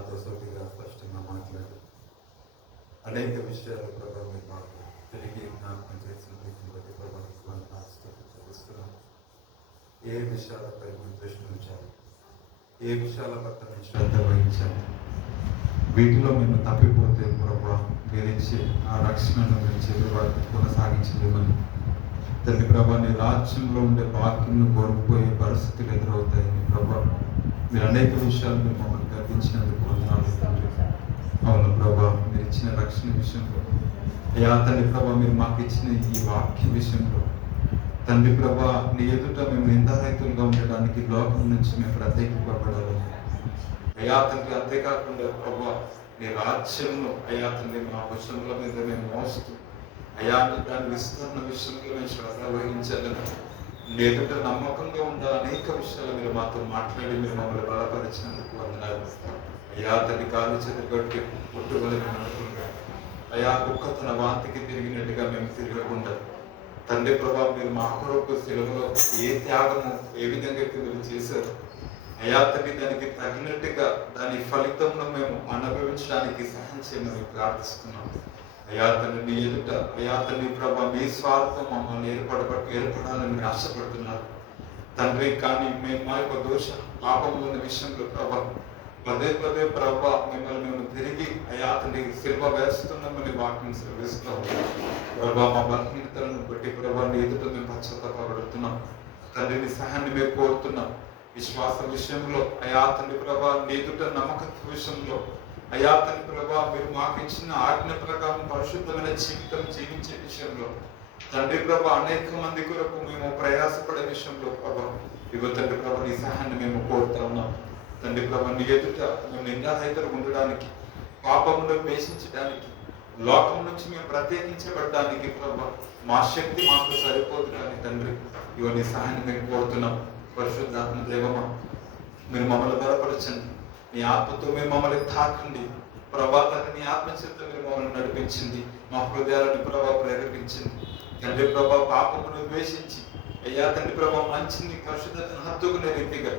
నాతో సూటిగా స్పష్టంగా మాట్లాడు. అనేక విషయాలు ప్రభావ మీరు మాకు తిరిగి జ్ఞాపకం చేసిన వీటిని బట్టి ప్రభావితం చూపిస్తున్నాం. ఏ విషయాలపై మేము దృష్టి ఉంచాలి, ఏ విషయాల పట్ల మేము శ్రద్ధ వహించాలి, వీటిలో మేము తప్పిపోతే ప్రభావ మీరిచ్చి ఆ రక్షణను మీరు చేతి కొనసాగించలేమని తల్లి ప్రభా, నీ రాజ్యంలో ఉండే వాక్యంను కోల్పోయే పరిస్థితులు ఎదురవుతాయని ప్రభా, మీరు అనేక విషయాలు మీరు మమ్మల్ని గర్వించినందుకు వందనాలు తండ్రి. అవును ప్రభా, మీరు ఇచ్చిన రక్షణ విషయంలో, అయ్యా తండ్రి ప్రభా, మీరు మాకు ఇచ్చిన ఈ వాక్య విషయంలో తండ్రి ప్రభా, నీ ఎదుట మేము నిందారహితులుగా ఉండడానికి లోకం నుంచి మేము ప్రత్యేకింపబడాలని అయ్యా తండ్రి. అంతేకాకుండా ప్రభా, నీ రాజ్యంలో అయ్యా తండ్రి మా వశంలో మీద మేము మోస్తూ అయ్యా దాని విస్తరణ విషయంలో మేము శ్రద్ధ వహించాలని నీ ఎదుట నమ్మకంగా ఉండే అనేక విషయాలు మీరు మాతో మాట్లాడి మీరు మమ్మల్ని బలపరిచినందుకు వందనాలు అయ్యా తండ్రి. కాలు చెదరగొట్టి పుట్టుకొని అనుకుంటా అయ్యా కుక్క తన వాంతికి తిరిగినట్టుగా మేము తిరగకుండా తండ్రి ప్రభా, మీరు మా కొరకు సెలవులో ఏ త్యాగము ఏ విధంగా మీరు చేశారు అయ్యా తండ్రి, దానికి తగినట్టుగా దాని ఫలితంలో మేము అనుభవించడానికి సహాయం చేయమని ప్రార్థిస్తున్నాం అయ్యా తండ్రి. నీ ఎదుట అయ్యా తండ్రి ప్రభా, మీ స్వార్థం మమ్మల్ని ఏర్పడాలని మీరు ఆశపడుతున్నారు తండ్రి. కానీ మేము మా యొక్క దోష పాపంలో ఉన్న విషయంలో ప్రభా పదే పదే ప్రభా మిమ్మల్ని మేము తిరిగి అయ్యా తండ్రి శిల్వ వేస్తున్నామని వాక్యం శ్రవిస్తాం ప్రభా. మా బలహీనతలను బట్టి ప్రభా నీ ఎదుట మేము పశ్చాత్తాపడుతున్నాం తండ్రి. నీ సహాయాన్ని మేము కోరుతున్నాం. విశ్వాస విషయంలో అయ్యా తండ్రి ప్రభా, నీ ఎదుట నమ్మకత్వ విషయంలో అయ్యా తండ్రి ప్రభా, మీరు మాకు ఇచ్చిన ఆజ్ఞ ప్రకారం పరిశుద్ధమైన జీవితం జీవించే విషయంలో తండ్రి ప్రభా, అనేక మంది కొరకు మేము ప్రయాసపడే విషయంలో ప్రభా ఇగో తండ్రి ప్రభా, నీ సహాయాన్ని మేము కోరుతా ఉన్నాం తండ్రి ప్రభా. నీ ఎదుట మేము నిందారహితులుగా ఉండడానికి, పాపంలో వేషించడానికి, లోకం నుంచి మేము ప్రత్యేకించబడడానికి ప్రభా మా శక్తి మాకు సరిపోదు కానీ తండ్రి ఇగో నీ సహాయాన్ని మేము కోరుతున్నాం. పరిశుద్ధాత్మ దేవమా, మీరు మమ్మల్ని బలపరచండి. నీ ఆత్మతో మీరు మమ్మల్ని తాకండి ప్రభా. నీ ఆత్మచేత మీరు మమ్మల్ని నడిపించింది, మా హృదయాలను ప్రభా ప్రేరేపించింది తండ్రి ప్రభా. పాపమును ద్వేషించి అయ్యా తండ్రి ప్రభా మంచిని పరిశుద్ధతను హత్తుకునే రీతిగా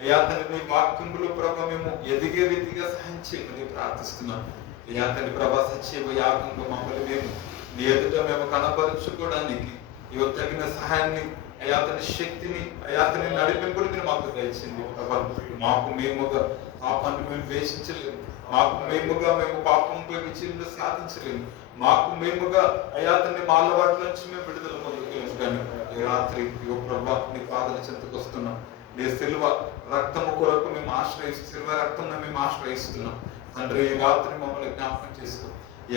అయ్యా తండ్రి నీ వాక్యములో ప్రభా మేము ఎదిగే రీతిగా సహాయం చేయమని ప్రార్థిస్తున్నాం అయ్యా తండ్రి ప్రభా. సజీవ యాగంగా మమ్మల్ని మేము నీ ఎదుట మేము కనపరుచుకోవడానికి ఇవ తగిన సహాయాన్ని అయ్యా తండ్రి శక్తిని అయ్యా తండ్రి నడిపింపుని మీరు మాకు దయచింది ప్రభా. మాకు మేముగా పాపాన్ని మేము ద్వేషించలేము, మాకు మేముగా మేము పాపంపై విజయం సాధించలేము, మాకు మేముగా అయ్యా తండ్రి మా అలవాట్ల నుంచి మేము విడుదల పొందుకోలేము. కానీ ఈ రాత్రి ఇగో ప్రభా నీ పాదల చెంతకు వస్తున్నాం. నీ సిల్వ రక్తము కొరకు మేము సిల్వ రక్తంలో మేము ఆశ్రయిస్తున్నాం తండ్రి. ఈ రాత్రి మమ్మల్ని జ్ఞాపకం చేసుకో.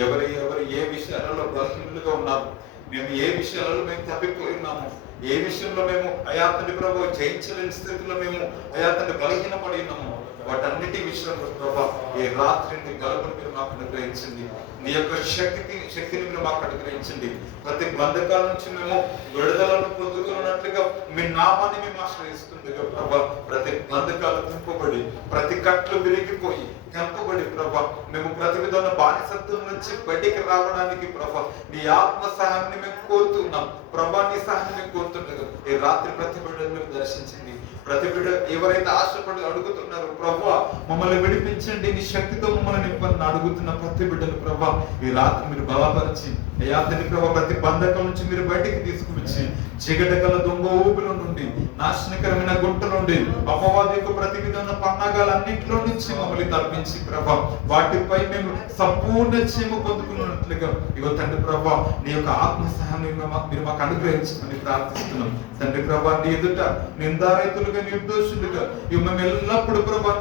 ఎవరు ఏ విషయాలలో బలహీనులుగా ఉన్నారు, మేము ఏ విషయాలలో మేము తప్పిపోయినాము, ఏ విషయంలో మేము అయా తండ్రి ప్రభు జయించలేని స్థితిలో మేము అయా తండ్రి బలహీనపడి ఉన్నాము, వాటన్నిటి విషయంలో ప్రభా ఈ రాత్రిని గలుపుని మీరు మాకు అనుగ్రహించండి. నీ యొక్క శక్తిని మీరు మాకు అనుగ్రహించండి. ప్రతి బంధకాల నుంచి మేము విడుదలను పొందుకున్నట్లుగా మీ నామాన్ని మేము ఆశ్రయిస్తుంది ప్రభా. ప్రతి బంధకాలు తింపబడి, ప్రతి కట్లు విరిగిపోయి కనపబడి ప్రభా మేము ప్రతి విధమైన బానిసత్వం నుంచి బయటికి రావడానికి ప్రభా నీ ఆత్మ సహాయాన్ని మేము కోరుతున్నాం ప్రభా. నీ సహాయాన్ని మేము కోరుతుండగా ఈ రాత్రి ప్రతి బిడ్డను మేము దర్శించింది. ప్రతి బిడ్డ ఎవరైతే ఆశపడి అడుగుతున్నారు ప్రభా మమ్మల్ని విడిపించండి, నీ శక్తితో మమ్మల్ని నింపని అడుగుతున్న ప్రతి బిడ్డను ప్రభా ఈ రాత్రి మీరు బలపరిచి అయ్యా తండ్రి ప్రభా ప్రతి బంధకం నుంచి మీరు బయటికి తీసుకువచ్చి చీకటిగల దొంగ ఊపిలో నుండి, నాశనకరమైన గుంట నుండి, అపవాది యొక్క ప్రతి విధమైన పన్నాగాలన్నింటిలో నుంచి మమ్మల్ని తప్పించి ప్రభా వాటిపై మేము సంపూర్ణ క్షేమ పొందుకున్నట్లుగా ఇగో తండ్రి ప్రభా నీ యొక్క ఆత్మ సహాయాన్ని మీరు మాకు అనుగ్రహించమని ప్రార్థిస్తున్నాం తండ్రి ప్రభా. నీ ఎదుట నిందారహితులుగా, నిర్దోషులుగా ఇవి మేము ఎల్లప్పుడు ప్రభా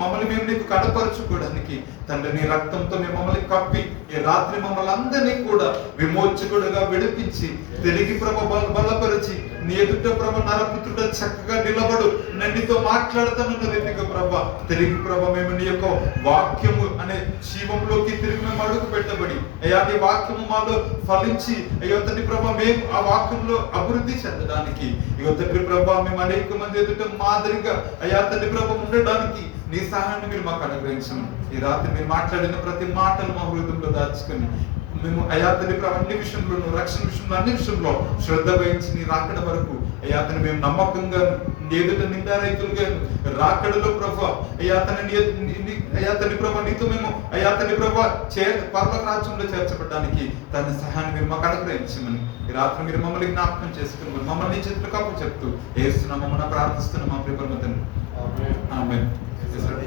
మమ్మల్ని మేము నీకు కనపరుచుకోవడానికి తండ్రి నీ రక్తంతో మేము మమ్మల్ని కప్పి ఈ రాత్రి మమ్మల్ని అందరినీ కూడా విమోచకుడుగా విడిపించి తిరిగి ప్రభ బలపరిచి నీ ఎదుట ప్రభ నరపుత్రుడు చక్కగా నిలబడు నన్నితో మాట్లాడతానన్న రీతిగా ప్రభ తిరిగి ప్రభ మేము నీ యొక్క వాక్యము అనే జీవంలోకి తిరిగి మేము అడుగు పెట్టబడి అయ్యా నీ వాక్యము మాలో ఫలించి అయ్యో తండ్రి ప్రభ మేము ఆ వాక్యంలో అభివృద్ధి చెందడానికి ఇగో తండ్రి ప్రభ మేము అనేక మంది ఎదుట మాదిరిగా అయ్యా తండ్రి ప్రభ ఉండడానికి నీ సహాయాన్ని మీరు మాకు అనుగ్రహించండి. ఈ రాత్రి మీరు మాట్లాడిన ప్రతి మాటలు మా హృదయంలో దాచుకొని మేము అయా తండ్రి ప్రభు అన్ని విషయంలోనూ, రక్షణ విషయంలో, అన్ని విషయంలో శ్రద్ధ వహించి నీ రాకడ వరకు అయా తండ్రి మేము నమ్మకంగా ఎదుట నిందారైతులుగా రాకడలో ప్రభు అయా తండ్రి ప్రభు నీతో మేము అయా తండ్రి ప్రభు పరలోక రాజ్యంలో చేర్చబడడానికి తన సహాయాన్ని మీరు మాకు అనుగ్రహించమని ఈ రాత్రి మీరు మమ్మల్ని జ్ఞాపకం చేసుకుని మమ్మల్ని నీ చేతులు కప్పు చెప్తూ ఏస్తున్నాం మమ్మల్ని ప్రార్థిస్తున్నాం మా ప్రియపరమ తండ్రి. ఆమేన్. ప్రొఫెసర్